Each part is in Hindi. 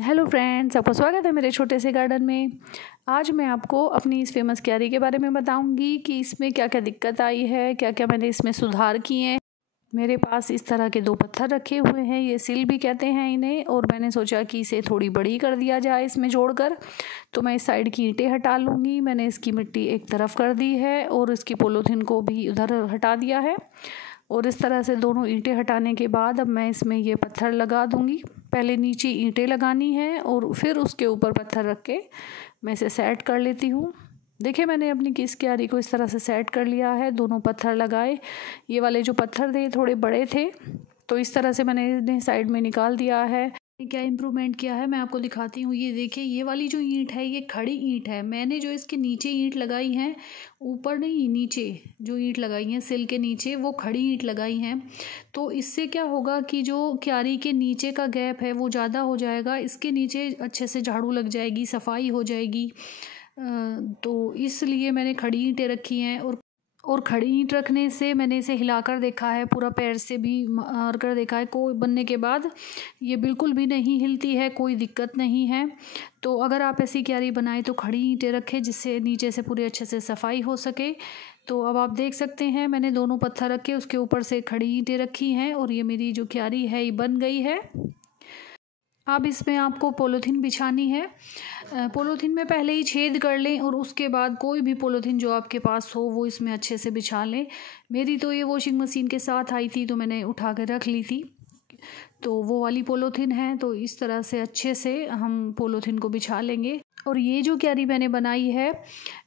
हेलो फ्रेंड्स, आपका स्वागत है मेरे छोटे से गार्डन में। आज मैं आपको अपनी इस फेमस क्यारी के बारे में बताऊंगी कि इसमें क्या क्या दिक्कत आई है, क्या क्या मैंने इसमें सुधार किए हैं। मेरे पास इस तरह के 2 पत्थर रखे हुए हैं, ये सिल भी कहते हैं इन्हें, और मैंने सोचा कि इसे थोड़ी बड़ी कर दिया जाए इसमें जोड़कर। तो मैं इस साइड की ईंटें हटा लूँगी। मैंने इसकी मिट्टी एक तरफ कर दी है और इसकी पॉलीथीन को भी उधर हटा दिया है। और इस तरह से दोनों ईंटें हटाने के बाद अब मैं इसमें ये पत्थर लगा दूंगी। पहले नीचे ईंटें लगानी है और फिर उसके ऊपर पत्थर रख के मैं इसे सेट कर लेती हूँ। देखिए, मैंने अपनी किस क्यारी को इस तरह से सेट कर लिया है। दोनों पत्थर लगाए। ये वाले जो पत्थर थे थोड़े बड़े थे, तो इस तरह से मैंने इन्हें साइड में निकाल दिया है। क्या इम्प्रूवमेंट किया है मैं आपको दिखाती हूँ। ये देखिए, ये वाली जो ईंट है ये खड़ी ईंट है। मैंने जो इसके नीचे ईंट लगाई हैं, ऊपर नहीं, नीचे जो ईंट लगाई हैं सिल के नीचे, वो खड़ी ईंट लगाई हैं। तो इससे क्या होगा कि जो क्यारी के नीचे का गैप है वो ज़्यादा हो जाएगा। इसके नीचे अच्छे से झाड़ू लग जाएगी, सफाई हो जाएगी। तो इसलिए मैंने खड़ी ईंटें रखी हैं। और खड़ी ईंट रखने से मैंने इसे हिलाकर देखा है, पूरा पैर से भी मार कर देखा है। कोई बनने के बाद ये बिल्कुल भी नहीं हिलती है, कोई दिक्कत नहीं है। तो अगर आप ऐसी क्यारी बनाएं तो खड़ी ईंटें रखें, जिससे नीचे से पूरे अच्छे से सफाई हो सके। तो अब आप देख सकते हैं, मैंने दोनों पत्थर रखे, उसके ऊपर से खड़ी ईंटें रखी हैं और ये मेरी जो क्यारी है ये बन गई है। अब इसमें आपको पॉलीथीन बिछानी है। पॉलीथीन में पहले ही छेद कर लें और उसके बाद कोई भी पॉलीथीन जो आपके पास हो वो इसमें अच्छे से बिछा लें। मेरी तो ये वॉशिंग मशीन के साथ आई थी, तो मैंने उठा कर रख ली थी। तो वो वाली पॉलीथीन है, तो इस तरह से अच्छे से हम पॉलीथीन को बिछा लेंगे। और ये जो क्यारी मैंने बनाई है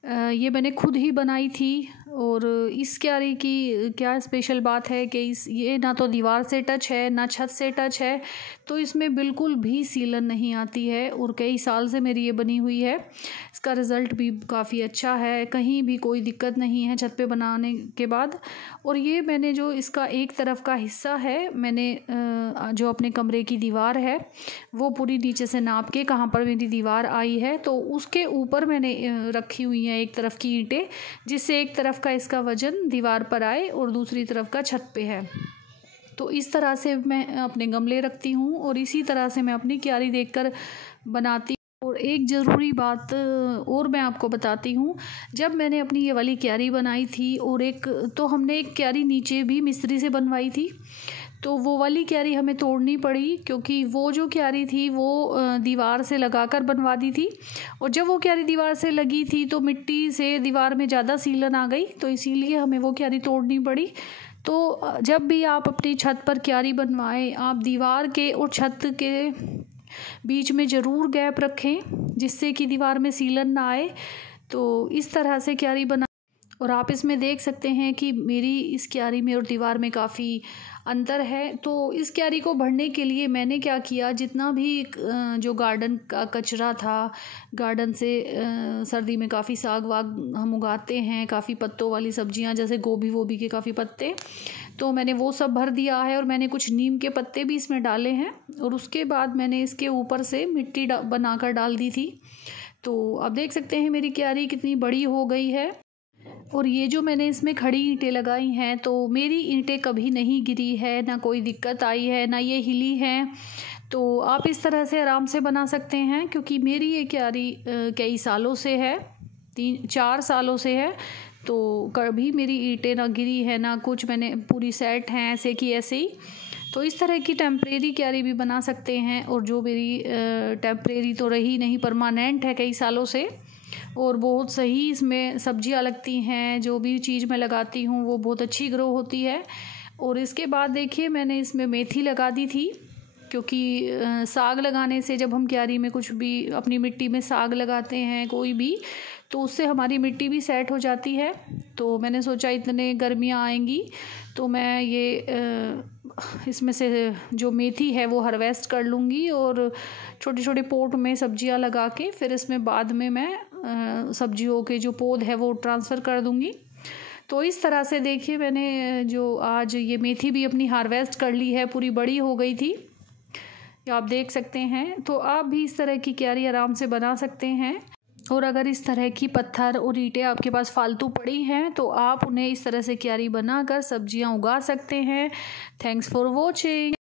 ये मैंने खुद ही बनाई थी। और इस क्यारी की क्या स्पेशल बात है कि ये ना तो दीवार से टच है ना छत से टच है, तो इसमें बिल्कुल भी सीलन नहीं आती है। और कई साल से मेरी ये बनी हुई है। इसका रिज़ल्ट भी काफ़ी अच्छा है, कहीं भी कोई दिक्कत नहीं है छत पे बनाने के बाद। और ये मैंने जो इसका एक तरफ का हिस्सा है, मैंने जो अपने कमरे की दीवार है वो पूरी नीचे से नाप के कहाँ पर मेरी दीवार आई है, तो उसके ऊपर मैंने रखी हुई हैं एक तरफ की ईंटें, जिससे एक तरफ का इसका वजन दीवार पर आए और दूसरी तरफ का छत पे है। तो इस तरह से मैं अपने गमले रखती हूँ और इसी तरह से मैं अपनी क्यारी देखकर बनाती हूँ। और एक ज़रूरी बात और मैं आपको बताती हूँ। जब मैंने अपनी ये वाली क्यारी बनाई थी, और हमने एक क्यारी नीचे भी मिस्त्री से बनवाई थी, तो वो वाली क्यारी हमें तोड़नी पड़ी, क्योंकि वो जो क्यारी थी वो दीवार से लगाकर बनवा दी थी। और जब वो क्यारी दीवार से लगी थी तो मिट्टी से दीवार में ज़्यादा सीलन आ गई, तो इसीलिए हमें वो क्यारी तोड़नी पड़ी। तो जब भी आप अपनी छत पर क्यारी बनवाएं, आप दीवार के और छत के बीच में ज़रूर गैप रखें, जिससे कि दीवार में सीलन ना आए। तो इस तरह से क्यारी बना। और आप इसमें देख सकते हैं कि मेरी इस क्यारी में और दीवार में काफ़ी अंतर है। तो इस क्यारी को भरने के लिए मैंने क्या किया, जितना भी जो गार्डन का कचरा था, गार्डन से सर्दी में काफ़ी साग वाग हम उगाते हैं, काफ़ी पत्तों वाली सब्जियां जैसे गोभी वोभी के काफ़ी पत्ते, तो मैंने वो सब भर दिया है। और मैंने कुछ नीम के पत्ते भी इसमें डाले हैं। और उसके बाद मैंने इसके ऊपर से मिट्टी बनाकर डाल दी थी। तो अब देख सकते हैं मेरी क्यारी कितनी बड़ी हो गई है। और ये जो मैंने इसमें खड़ी ईंटें लगाई हैं, तो मेरी ईंटें कभी नहीं गिरी है, ना कोई दिक्कत आई है, ना ये हिली हैं। तो आप इस तरह से आराम से बना सकते हैं, क्योंकि मेरी ये क्यारी कई सालों से है, 3-4 सालों से है। तो कभी मेरी ईंटें ना गिरी है ना कुछ, मैंने पूरी सेट हैं ऐसे की ऐसे ही। तो इस तरह की टेम्परेरी क्यारी भी बना सकते हैं। और जो मेरी टेम्परेरी तो रही नहीं, परमानेंट है कई सालों से, और बहुत सही इसमें सब्जियां लगती हैं। जो भी चीज़ मैं लगाती हूँ वो बहुत अच्छी ग्रो होती है। और इसके बाद देखिए, मैंने इसमें मेथी लगा दी थी, क्योंकि साग लगाने से, जब हम क्यारी में कुछ भी अपनी मिट्टी में साग लगाते हैं कोई भी, तो उससे हमारी मिट्टी भी सेट हो जाती है। तो मैंने सोचा इतने गर्मियाँ आएंगी तो मैं ये इसमें से जो मेथी है वो हार्वेस्ट कर लूँगी, और छोटे छोटे पोट में सब्जियां लगा के फिर इसमें बाद में मैं सब्जियों के जो पौध है वो ट्रांसफ़र कर दूँगी। तो इस तरह से देखिए, मैंने जो आज ये मेथी भी अपनी हार्वेस्ट कर ली है, पूरी बड़ी हो गई थी, आप देख सकते हैं। तो आप भी इस तरह की क्यारी आराम से बना सकते हैं। और अगर इस तरह की पत्थर और ईंटें आपके पास फालतू पड़ी हैं, तो आप उन्हें इस तरह से क्यारी बनाकर सब्जियां उगा सकते हैं। Thanks for watching.